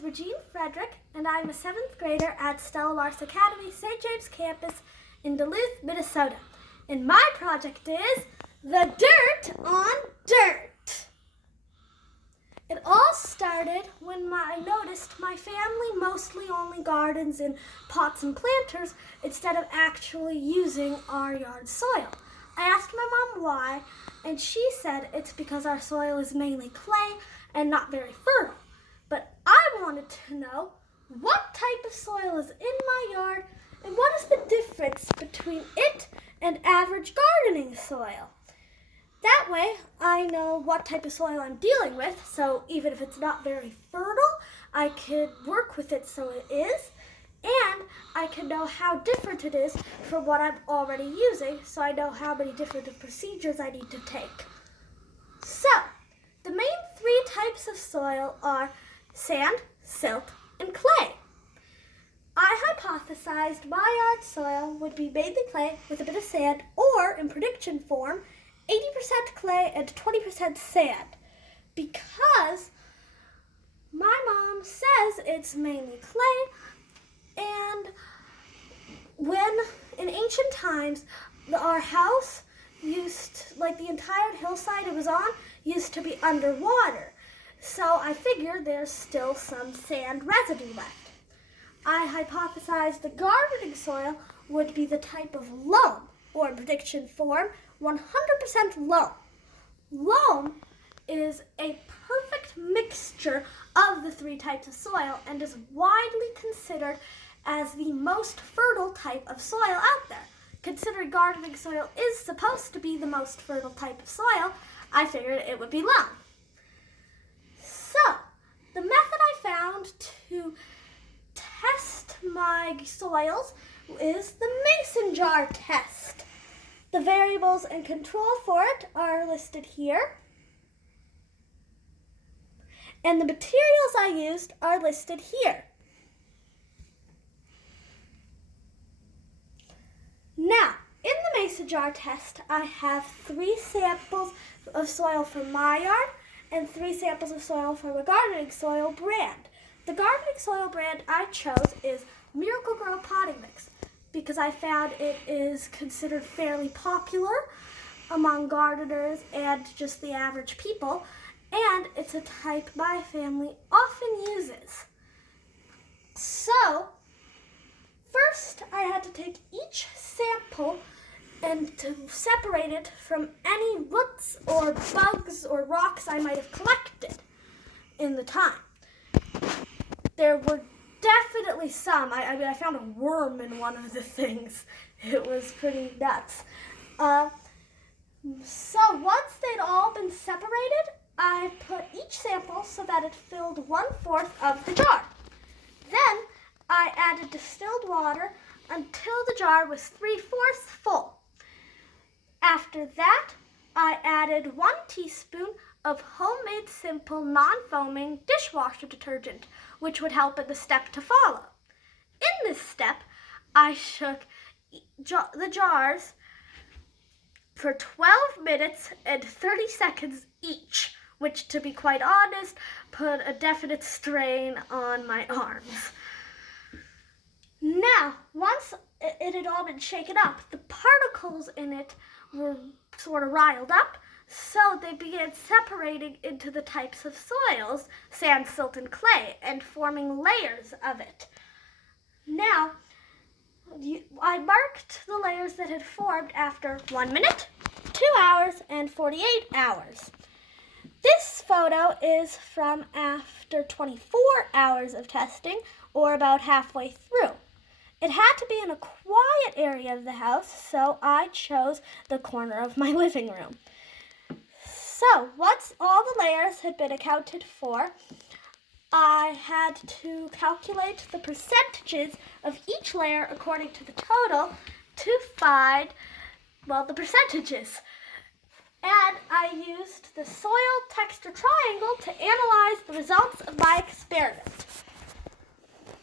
is Reggie Frederick, and I'm a 7th grader at Stella Mars Academy, St. James campus in Duluth, Minnesota. And my project is the dirt on dirt. It all started when I noticed my family mostly only gardens in pots and planters instead of actually using our yard soil. I asked my mom why, and she said it's because our soil is mainly clay and not very fertile. But I wanted to know what type of soil is in my yard and what is the difference between it and average gardening soil. That way I know what type of soil I'm dealing with, so even if it's not very fertile, I could work with it so it is, and I can know how different it is from what I'm already using, so I know how many different procedures I need to take. So, the main 3 types of soil are sand, silt, and clay. I hypothesized my yard soil would be mainly clay with a bit of sand, or in prediction form, 80% clay and 20% sand, because my mom says it's mainly clay, and when in ancient times our house the entire hillside it was on used to be underwater, so I figured there's still some sand residue left. I hypothesized the gardening soil would be the type of loam, or in prediction form, 100% loam. Loam is a perfect mixture of the 3 types of soil and is widely considered as the most fertile type of soil out there. Considering gardening soil is supposed to be the most fertile type of soil, I figured it would be loam. So, the method I found to test my soils is the mason jar test. The variables and control for it are listed here, and the materials I used are listed here. Now, in the mason jar test, I have 3 samples of soil from my yard and 3 samples of soil from a gardening soil brand. The gardening soil brand I chose is Miracle-Gro Potting Mix because I found it is considered fairly popular among gardeners and just the average people, and it's a type my family often uses. So, first I had to take each sample and to separate it from any roots or bugs or rocks I might have collected in the time. There were definitely some. I found a worm in one of the things. It was pretty nuts. So once they'd all been separated, I put each sample so that it filled 1/4 of the jar. Then I added distilled water until the jar was 3/4 full. After that, I added 1 teaspoon of homemade simple non-foaming dishwasher detergent, which would help in the step to follow. In this step, I shook the jars for 12 minutes and 30 seconds each, which, to be quite honest, put a definite strain on my arms. Now, once it had all been shaken up, the particles in it were sort of riled up, so they began separating into the types of soils, sand, silt, and clay, and forming layers of it. Now, I marked the layers that had formed after 1 minute, 2 hours, and 48 hours. This photo is from after 24 hours of testing, or about halfway through. It had to be in a quiet area of the house, so I chose the corner of my living room. So, once all the layers had been accounted for, I had to calculate the percentages of each layer according to the total to find, the percentages. And I used the soil texture triangle to analyze the results of my experiment.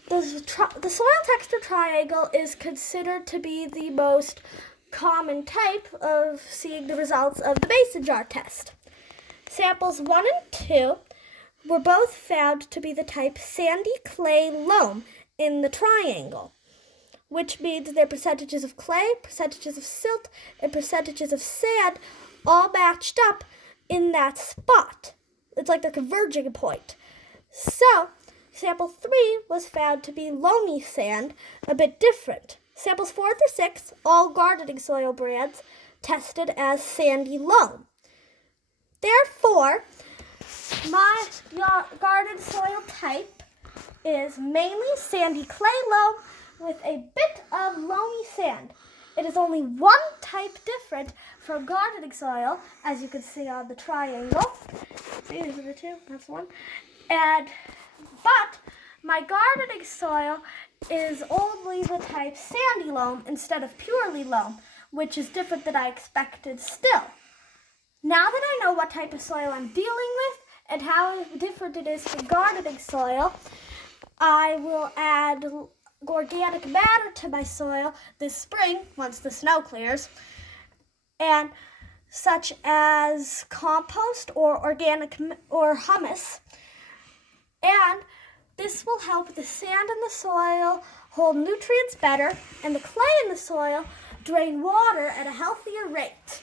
The soil texture triangle is considered to be the most common type of seeing the results of the mason jar test. Samples 1 and 2 were both found to be the type sandy clay loam in the triangle, which means their percentages of clay, percentages of silt, and percentages of sand all matched up in that spot. It's like their converging point. So, sample 3 was found to be loamy sand, a bit different. Samples 4 through 6, all gardening soil brands, tested as sandy loam. Therefore, my garden soil type is mainly sandy clay loam with a bit of loamy sand. It is only one type different from gardening soil, as you can see on the triangle. See, these are the two, that's one. But my gardening soil is only the type sandy loam instead of purely loam, which is different than I expected still. Now that I know what type of soil I'm dealing with and how different it is from gardening soil, I will add organic matter to my soil this spring once the snow clears, and such as compost or organic or humus, and this will help the sand in the soil hold nutrients better and the clay in the soil drain water at a healthier rate.